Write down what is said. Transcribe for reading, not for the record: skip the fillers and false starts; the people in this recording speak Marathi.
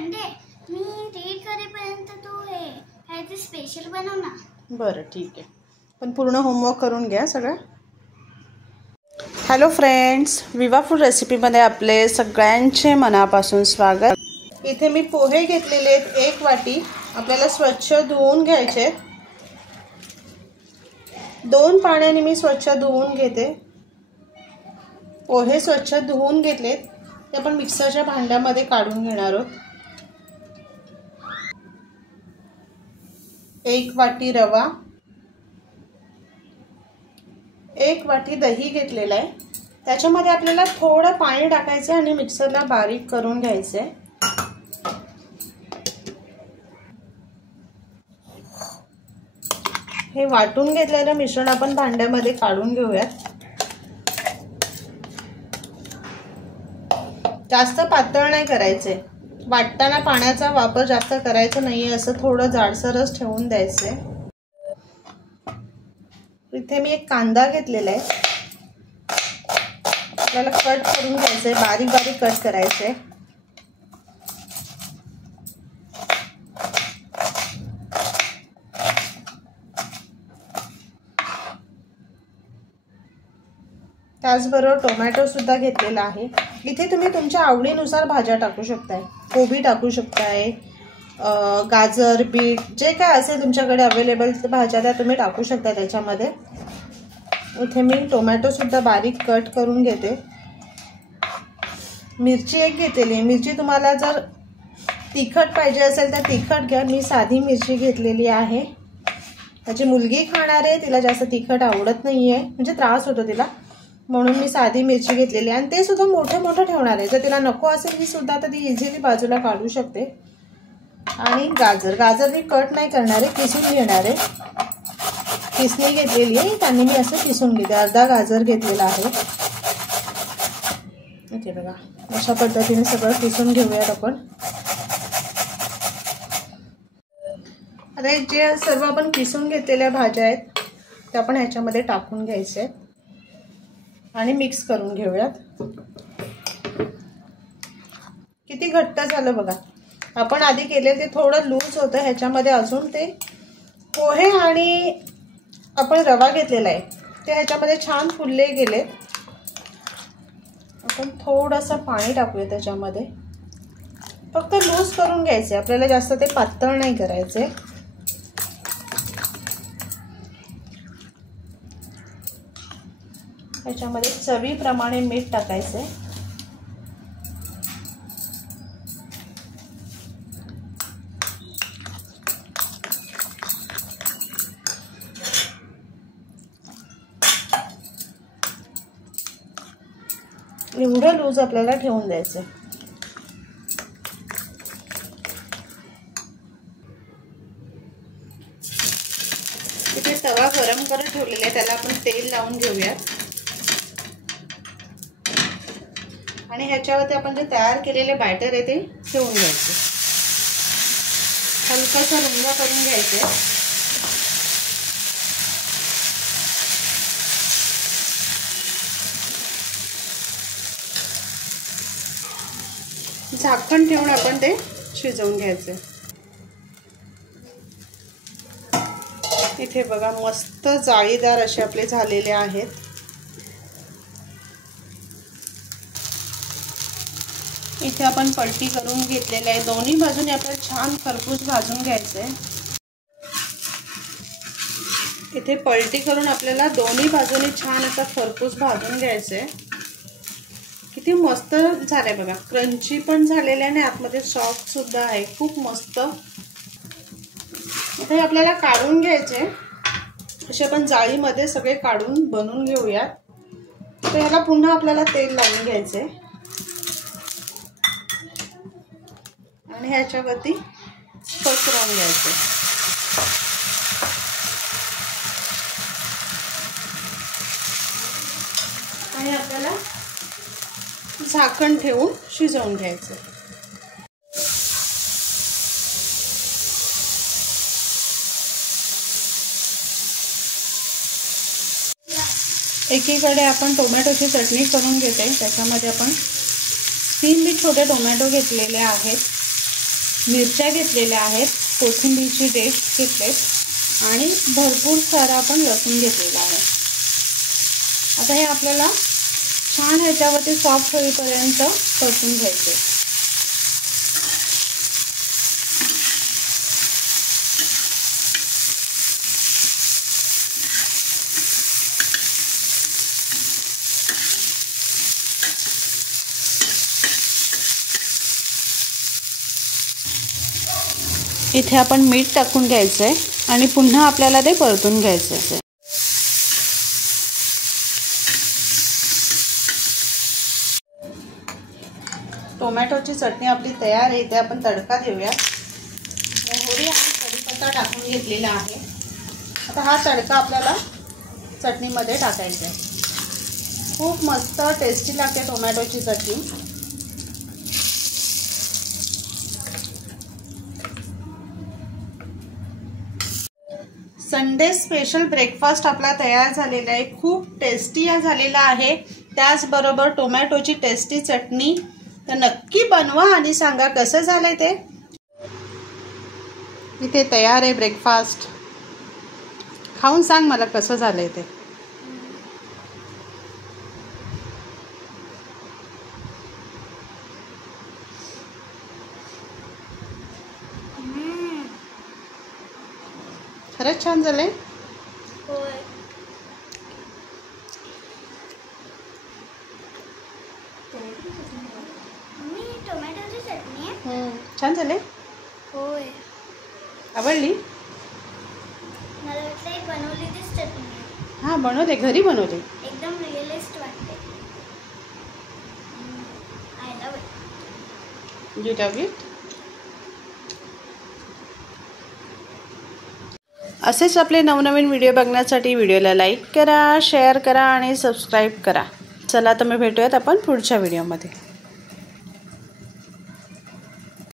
संडे मी रीड करेपर्यंत तू हे काय ते स्पेशल बनव ना। बरं ठीक आहे, पण पूर्ण होमवर्क करून घ्या सगळं। हॅलो फ्रेंड्स, विवा फूड रेसिपीमध्ये आपले सगळ्यांचे मनापासून स्वागत। इथे मी पोहे घेतलेले आहेत 1 वाटी, आपल्याला स्वच्छ धुवून घ्यायचे। 2 पाण्याने मी स्वच्छ धुवून घेते। पोहे स्वच्छ धुवून घेतलेत, ते आपण मिक्सरच्या भांड्यामध्ये काढून घेणार आहोत। 1 वाटी रवा, 1 वाटी दही घेतलेला आहे, त्याच्यामध्ये आपल्याला थोडं पाणी टाकायचं आणि मिक्सरला बारीक करून घ्यायचं। हे वाटून घेतलेलं मिश्रण आपण भांड्यामध्ये काढून घेऊयात। जास्त पातळ नाही करायचे, वाटताना पाण्याचा वापर जास्त करायचा नाहीये, असं थोडं जाडसरच ठेवून द्यायचंय। इथे मी एक कांदा घेतलेला आहे, आपल्याला कट करून घ्यायचंय, बारीक बारीक कट करायचंय। त्याचबरोबर टोमॅटो सुद्धा घेतलेला आहे। इथे तुम्ही तुमच्या आवडीनुसार भाज्या टाकू शकताय, कोबी टाकू शकताय, गाजर, बीट, जे काय असेल तुमच्याकडे अवेलेबल भाज्या त्या तुम्ही टाकू शकता त्याच्यामध्ये। इथे मी टोमॅटो सुद्धा बारीक कट करून घेते। मिरची एक घेतलेली आहे, मिरची तुम्हाला जर तिखट पाहिजे असेल तर तिखट घ्या, मी साधी मिरची घेतलेली आहे। माझी मुलगी खाणार आहे, तिला जास्त तिखट आवडत नाहीये, म्हणजे त्रास होतो तिला, म्हणून मी साधी मिरची घेतलेली आहे। आणि ते सुद्धा मोठे मोठे ठेवणार आहे, जर तिला नको असेल ही सुद्धा तर ती इझिली बाजूला काढू शकते। आणि गाजर मी कट नाही करणार आहे, किसून घेणार आहे। किसणी घेतलेली आहे, त्यांनी मी असं किसून घेते। अर्धा गाजर घेतलेला आहे, इथे बघा अशा पद्धतीने सगळं किसून घेऊयात आपण। आता जे सर्व आपण किसून घेतलेल्या भाज्या आहेत त्या आपण ह्याच्यामध्ये टाकून घ्यायचे आणि मिक्स करून घेऊयात। किती घट्ट झालं बघा, आपण आधी केले ते थोडं लूज होतं, ह्याच्यामध्ये अजून ते पोहे आणि आपण रवा घेतलेला आहे ते ह्याच्यामध्ये छान फुलले गेले। आपण थोडंसं पाणी टाकूया त्याच्यामध्ये, फक्त लूज करून घ्यायचे, आपल्याला जास्त ते पातळ नाही करायचे। त्याच्यामध्ये चवीप्रमाणे मीठ टाकायचे। एवढं लूज आपल्याला ठेवून द्यायचं। इथे तवा गरम करत ठेवलेला आहे, त्याला आपण तेल लावून घेऊयात आणि ह्याच्यावरती आपण जे तयार केलेले बॅटर आहे ते ठेवून घ्यायचे। हलकासा रुंद करून घ्यायचे। झाकण ठेवून आपण ते शिजवून घ्यायचे। इथे बघा मस्त जाळीदार असे आपले झालेले आहेत। इथे आपण पलटी करून घेतलेले आहे, दोन्ही बाजूने आपल्याला छान खरपूस भाजून घ्यायचे। इथे पलटी करून आपल्याला दोन्ही बाजूने छान असं खरपूस भाजून घ्यायचे। किती मस्त झालंय बघा, क्रंची पण झालेले आहे आणि आतमध्ये सॉफ्ट सुद्धा आहे, खूप मस्त। इथे आपल्याला काढून घ्यायचे, असे आपण जाळीमध्ये सगळे काढून बनवून घेऊयात। तर ह्याला पुन्हा आपल्याला तेल लावून घ्यायचे आणि ह्याच्यावरती पसरवून घ्यायचे। आणि आपल्याला झाकण ठेवून शिजवून घ्यायचं। एकीकडे आपण टोमॅटोची चटणी करून घेते, त्याच्यामध्ये आपण 3 छोटे टोमॅटो घेतलेले आहेत, मिरच्या घेतलेल्या आहेत, कोथिंबीरची पेस्ट घेतले आणि भरपूर सारा आपण लसूण घेतलेला आहे. आता हे आपल्याला छान ह्याच्यावरती सॉफ्ट होईपर्यंत परतून घ्यायचे. इथे आपण मीठ टाकून घ्यायचं आहे आणि पुन्हा आपल्याला ते परतून घ्यायचं आहे. टोमॅटोची चटणी आपली तयार आहे. इथे आपण तडका देऊया. मोहरी आणि कढीपत्ता टाकून घेतलेला आहे. आता हा तडका आपल्याला चटणीमध्ये टाकायचा आहे. खूप मस्त टेस्टी लागते टोमॅटोची चटणी. संडे स्पेशल ब्रेकफास्ट आपला तयार झालेला आहे. खूप टेस्टी झालेला आहे. त्याचबरोबर टोमॅटोची टेस्टी चटणी. तर नक्की बनवा आणि सांगा कसं झालंय ते. इथे तयार आहे ब्रेकफास्ट. खाऊन सांग मला कसं झालंय ते. खरंच छान झालंय. होय. मम्मी टोमॅटोची चटणी आहे. छान झाले. होय. आवडली. मला वाटलं ही बनवली तीच चटणी आहे. हां बनवले, घरी बनवले. एकदम रिअलिस्ट वाटते. I love it. You love it. असेच आपले नवनवीन व्हिडिओ बघण्यासाठी व्हिडिओला लाईक करा, शेअर करा आणि सबस्क्राईब करा. चला तर मग भेटूयात आपण पुढच्या व्हिडिओमध्ये.